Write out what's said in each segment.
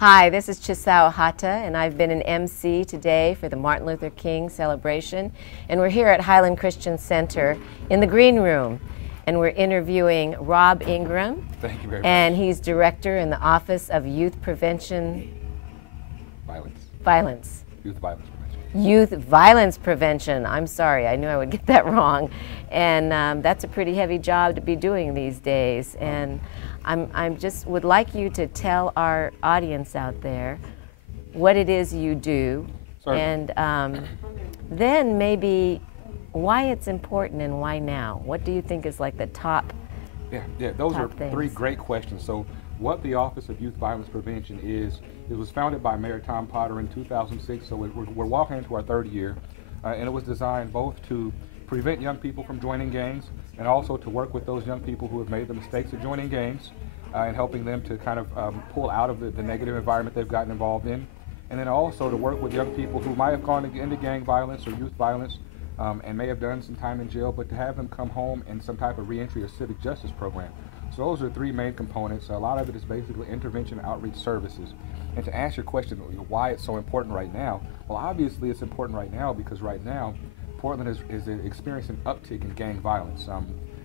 Hi, this is Chisao Hata, and I've been an MC today for the Martin Luther King celebration. And we're here at Highland Christian Center in the green room, and we're interviewing Rob Ingram. Thank you very much. And he's director in the Office of Youth Prevention. Violence. Youth Violence Prevention. Youth Violence Prevention. I'm sorry, I knew I would get that wrong. And that's a pretty heavy job to be doing these days. And I just would like you to tell our audience out there what it is you do. Certainly. And then maybe why it's important and why now. What do you think is like the top Those are things? Three great questions. So what the Office of Youth Violence Prevention is, it was founded by Mayor Tom Potter in 2006, so we're walking into our third year, and it was designed both to prevent young people from joining gangs and also to work with those young people who have made the mistakes of joining gangs and helping them to kind of pull out of the negative environment they've gotten involved in, and then also to work with young people who might have gone into gang violence or youth violence and may have done some time in jail, but to have them come home in some type of reentry or civic justice program. So those are three main components. A lot of it is basically intervention outreach services. And to answer your question, why it's so important right now, well, obviously it's important right now because right now Portland is experiencing an uptick in gang violence,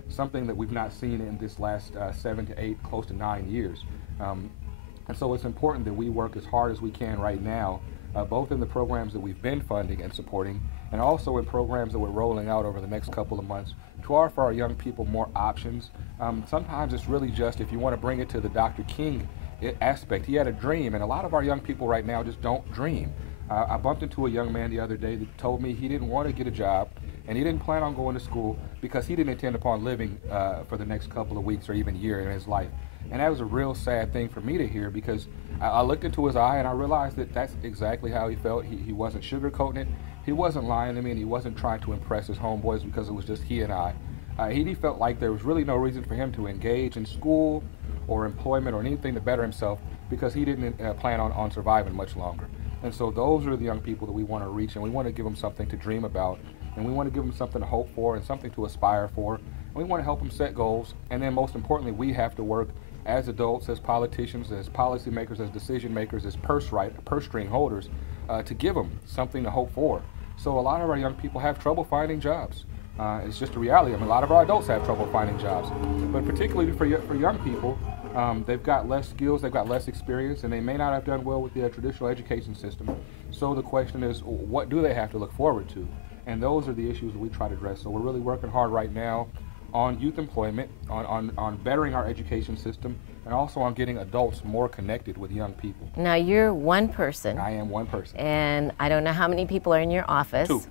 something that we've not seen in this last 7 to 8, close to 9 years. And so it's important that we work as hard as we can right now, both in the programs that we've been funding and supporting, and also in programs that we're rolling out over the next couple of months to offer our young people more options. Sometimes it's really just, if you want to bring it to the Dr. King aspect, he had a dream, and a lot of our young people right now just don't dream. I bumped into a young man the other day that told me he didn't want to get a job and he didn't plan on going to school because he didn't intend upon living for the next couple of weeks or even year in his life. And that was a real sad thing for me to hear because I looked into his eye and I realized that that's exactly how he felt. He wasn't sugarcoating it. He wasn't lying to me, and he wasn't trying to impress his homeboys because it was just he and I. He felt like there was really no reason for him to engage in school or employment or anything to better himself because he didn't plan on surviving much longer. And so those are the young people that we want to reach, and we want to give them something to dream about, and we want to give them something to hope for and something to aspire for. And we want to help them set goals, and then most importantly, we have to work as adults, as politicians, as policymakers, as decision makers, as purse string holders, to give them something to hope for. So a lot of our young people have trouble finding jobs. It's just a reality. I mean, a lot of our adults have trouble finding jobs, but particularly for young people, they've got less skills, they've got less experience, and they may not have done well with the traditional education system. So the question is, what do they have to look forward to? And those are the issues that we try to address. So we're really working hard right now on youth employment, on bettering our education system, and also on getting adults more connected with young people. Now you're one person. I am one person. And I don't know how many people are in your office. 2.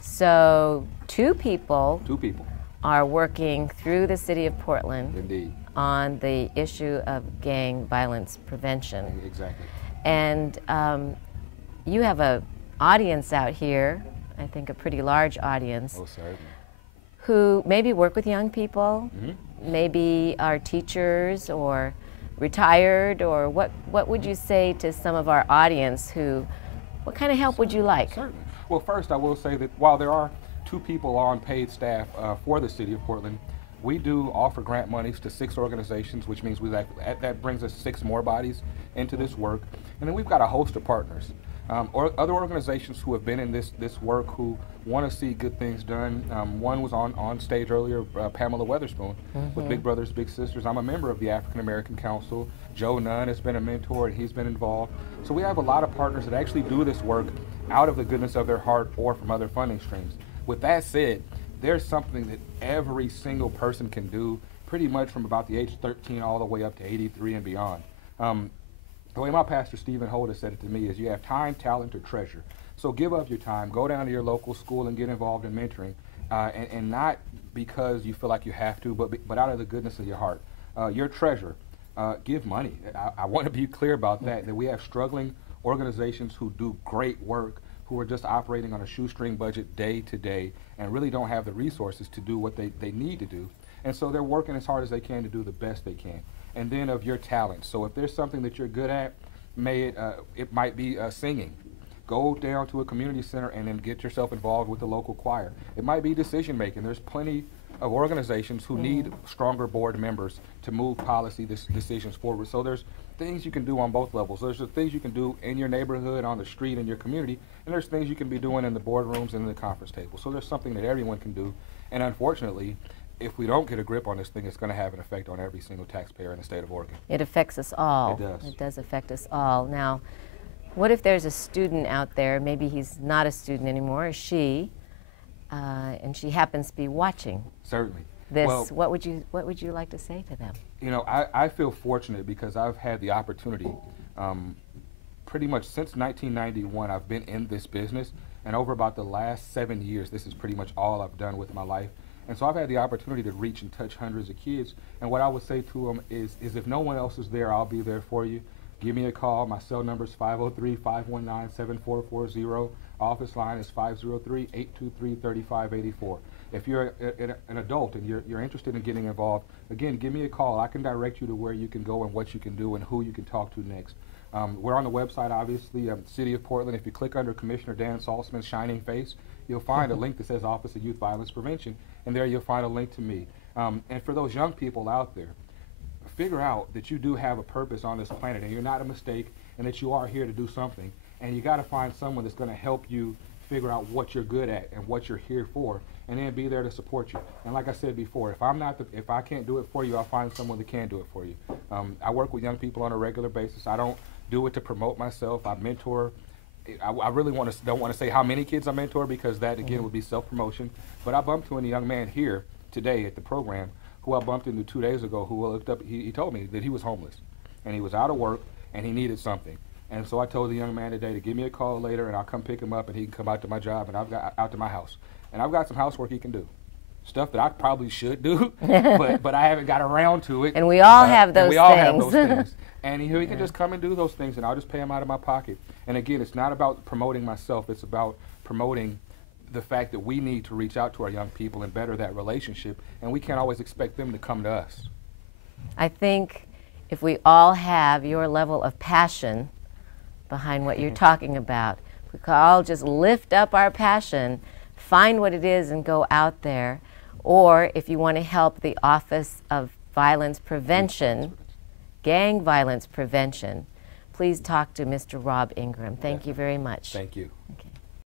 So two people 2 people. Are working through the city of Portland. Indeed. On the issue of gang violence prevention. Exactly. And you have an audience out here, I think a pretty large audience, Oh, certainly. who maybe work with young people, Mm-hmm. maybe are teachers or retired, or what would you say to some of our audience what kind of help would you like? Certainly. Well, first I will say that while there are 2 people on paid staff for the city of Portland, we do offer grant monies to 6 organizations, which means that brings us 6 more bodies into this work. And then we've got a host of partners, or other organizations who have been in this work who want to see good things done. One was on stage earlier, Pamela Weatherspoon, with Big Brothers Big Sisters. I'm a member of the African American Council. Joe Nunn has been a mentor, and he's been involved. So we have a lot of partners that actually do this work out of the goodness of their heart or from other funding streams. With that said, there's something that every single person can do pretty much from about the age of 13 all the way up to 83 and beyond. The way my pastor Stephen Holder said it to me is you have time, talent, or treasure. So give up your time, go down to your local school and get involved in mentoring, and not because you feel like you have to, but out of the goodness of your heart. Your treasure, give money. I want to be clear about that we have struggling organizations who do great work, who are just operating on a shoestring budget day to day and really don't have the resources to do what they need to do. And so they're working as hard as they can to do the best they can. And then of your talent. So if there's something that you're good at, it might be singing. Go down to a community center and then get yourself involved with the local choir. It might be decision making. There's plenty of organizations who need stronger board members to move policy decisions forward. So there's things you can do on both levels. There's the things you can do in your neighborhood, on the street, in your community, and there's things you can be doing in the boardrooms and in the conference table. So there's something that everyone can do, and unfortunately, if we don't get a grip on this thing, it's going to have an effect on every single taxpayer in the state of Oregon. It affects us all. It does. It does affect us all. Now, what if there's a student out there, maybe he's not a student anymore, or she, and she happens to be watching Certainly. this? Well, what would you like to say to them? You know, I feel fortunate because I've had the opportunity, pretty much since 1991, I've been in this business, and over about the last 7 years, this is pretty much all I've done with my life. And so I've had the opportunity to reach and touch hundreds of kids, and what I would say to them is if no one else is there, I'll be there for you. Give me a call. My cell number is 503-519-7440. Office line is 503-823-3584. If you're an adult and you're interested in getting involved, again, give me a call. I can direct you to where you can go and what you can do and who you can talk to next. We're on the website, obviously, City of Portland. If you click under Commissioner Dan Saltzman's shining face, you'll find a link that says Office of Youth Violence Prevention, and there you'll find a link to me. And for those young people out there, figure out that you do have a purpose on this planet and you're not a mistake and that you are here to do something, and you got to find someone that's going to help you figure out what you're good at and what you're here for, and then be there to support you. And like I said before, if I can't do it for you, I'll find someone that can do it for you. I work with young people on a regular basis. I don't do it to promote myself. I mentor. I really don't want to say how many kids I mentor, because that again would be self-promotion, but I bumped into a young man here today at the program who I bumped into 2 days ago, who looked up, he told me that he was homeless and he was out of work and he needed something. And so I told the young man today to give me a call later and I'll come pick him up and he can come out to my job and out to my house. And I've got some housework he can do. Stuff that I probably should do, but I haven't got around to it. And we all have those things. We all have those things. And he can just come and do those things, and I'll just pay him out of my pocket. And again, it's not about promoting myself. It's about promoting the fact that we need to reach out to our young people and better that relationship, and we can't always expect them to come to us. I think if we all have your level of passion behind what you're talking about, we could all just lift up our passion, find what it is and go out there. Or if you want to help the Office of Violence Prevention, Gang Violence Prevention, please talk to Mr. Rob Ingram. Thank you very much. Thank you. Okay.